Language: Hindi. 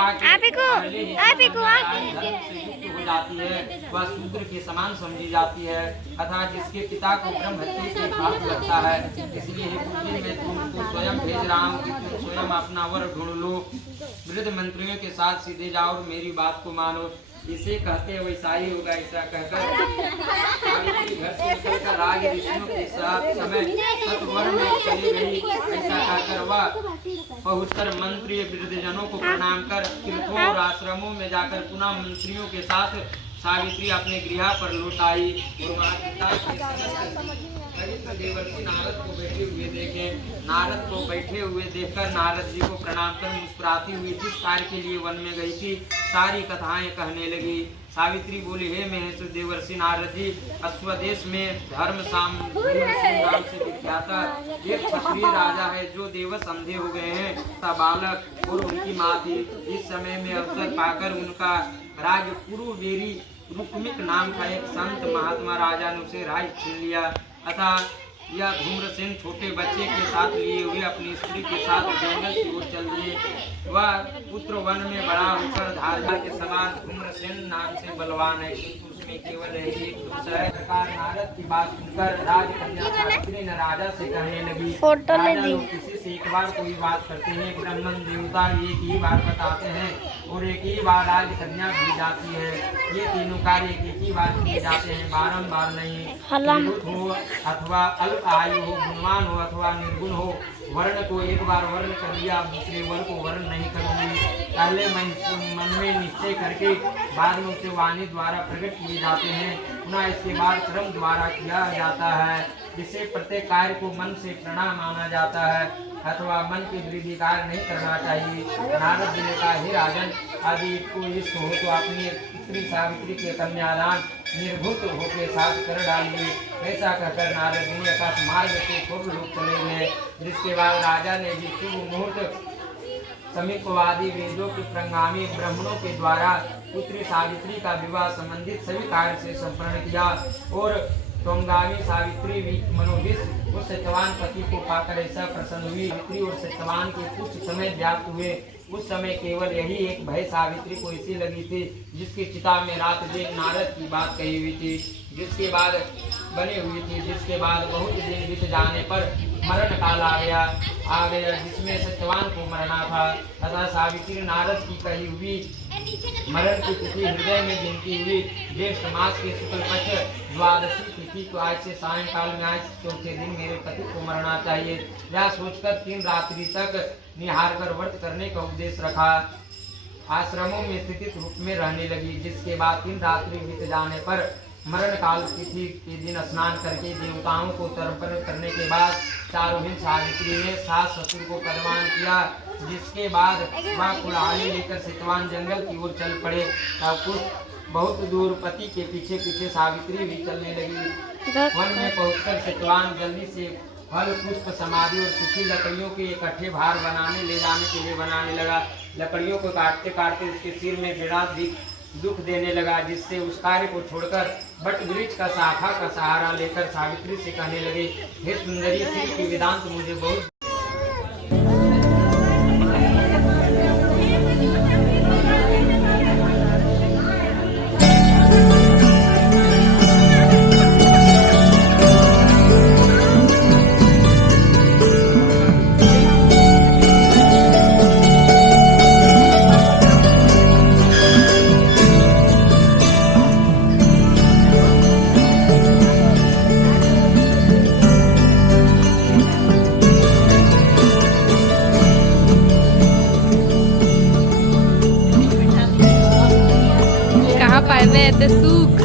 विवाह के पहले ही धर्म से युक्त हो जाती है वह शूद्र के समान समझी जाती है तथा जिसके पिता को ब्रह्म हत्या के पाप लगता है। इसलिए हे पुत्री, मैं तुमको स्वयं भेज रहा हूँ कि तुम स्वयं अपना वर ढूंढ लो, वृद्ध मंत्रियों के साथ सीधे जाओ और मेरी बात को मानो। इसे कहते वैसा ही होगा। ऐसा कहकर सावित्री घर से निकलकर राज ऋषियों के साथ समय सतवर में चली गई। ऐसा कहकर वह पहुंचकर मंत्री वृद्धजनों को प्रणाम कर तीर्थों और आश्रमों में जाकर पुनः मंत्रियों के साथ सावित्री अपने गृह पर लौट आई और माता के देवर्षि नारद को बैठे हुए देखे। नारद को बैठे हुए देखकर नारद जी को प्रणाम कर मुस्कुराती हुई जिस कार्य के लिए वन में गई थी सारी कथाएं कहने लगी। सावित्री बोली, हे महेश देवर्षि नारद जी, अश्वदेश में धर्म नाम से विख्यात एक क्षत्रिय राजा है जो देवस अंधे हो गए हैं तथा बालक और उनकी माँ थी। इस समय में अवसर पाकर उनका राज्य पूर्ववेरी रुक्मिक नाम का एक संत महात्मा राजा ने उसे राज्य छीन लिया तथा यह धूम्रसेन छोटे बच्चे के साथ लिए हुए अपनी स्त्री के साथ जंगल की ओर चल दिए। वह पुत्र वन में बड़ा होकर धारदार के समान धूम्रसेन नाम से बलवान है, किंतु उसमें केवल एक दोष है। नारद की बात सुनकर राजकन्या सावित्री ने राजा से कहने लगी, राजा लोग किसी से एक बार कोई बात करते हैं, ब्राह्मण देवता एक ही बार बताते हैं और एक ही बार राजकन्या दी जाती है। ये तीनों कार्य एक ही बार किए जाते हैं, बारंबार नहीं। हो अथवा अल्प आयु हो, गुणवान हो अथवा निर्गुण हो, वर्ण को एक बार वर्ण कर लिया, दूसरे वर्ण को वर्ण नहीं करूंगी। पहले मन में निश्चय करके बाद में उसे वाणी द्वारा प्रकट किए जाते हैं, पुनः इसके बाद कर्म द्वारा किया जाता है, जिससे प्रत्येक कार्य को मन से प्रणाम माना जाता है अथवा मन के विरुद्ध कार्य नहीं करना चाहिए। नारद जी ने कहा, हे राजन, यदि को इष्ट हो तो अपनी पुत्री सावित्री के कन्यादान निर्भुत होकर साथ कर डालिए। ऐसा कहकर नारद जी आकाश मार्ग से पूर्व लोग चले गए। जिसके बाद राजा ने भी शुभ मुहूर्त समीपवादी वेदों के प्रंगामी ब्राह्मणों के द्वारा पुत्री सावित्री का विवाह संबंधित सभी कार्य से संपन्न किया और तोंगामी सावित्री भी मनोभिष उस सत्यवान पति को पाकर ऐसा प्रसन्न हुई। सावित्री और सत्यवान के कुछ समय व्याप्त हुए। उस समय केवल यही एक भय सावित्री को ऐसी लगी थी जिसकी चिता में रात दिन नारद की बात कही हुई थी, जिसके बाद बनी हुई थी। जिसके बाद बहुत दिन बीत जाने पर मरण काल आ गया जिसमें सत्यवान को मरना था तथा सावित्री नारद की कही हुई मरण की तिथि हृदय में गिनती हुई। ज्येष्ठ मास के शुक्ल पक्ष द्वादशी तिथि को आज से सायंकाल में आज चौथे दिन मेरे पति को मरना चाहिए। यह सोचकर 3 रात्रि तक निहार कर व्रत करने का उपदेश रखा। आश्रमों में स्थित रूप में रहने लगी। जिसके बाद 3 रात्रि बीत जाने पर मरण काल तिथि के दिन स्नान करके देवताओं को तर्पण करने के बाद चारों दिन सावित्री ने सास ससुर को प्रणाम किया। जिसके बाद वह कुल्हाड़ी लेकर सत्यवान जंगल की ओर चल पड़े। तब कुछ बहुत दूर पति के पीछे पीछे सावित्री भी चलने लगी। वन में पहुंचकर सत्यवान जल्दी से फल पुष्प समाधि और सूखी लकड़ियों के इकट्ठे भार ले जाने के लिए बनाने लगा। लकड़ियों को काटते काटते उसके सिर में बेड़ा दुख देने लगा, जिससे उस कार्य को छोड़कर बट वृक्ष का शाखा का सहारा लेकर सावित्री से कहने लगे, हे सुंदरी, सिर की वेदांत मुझे बहुत पाए में सुख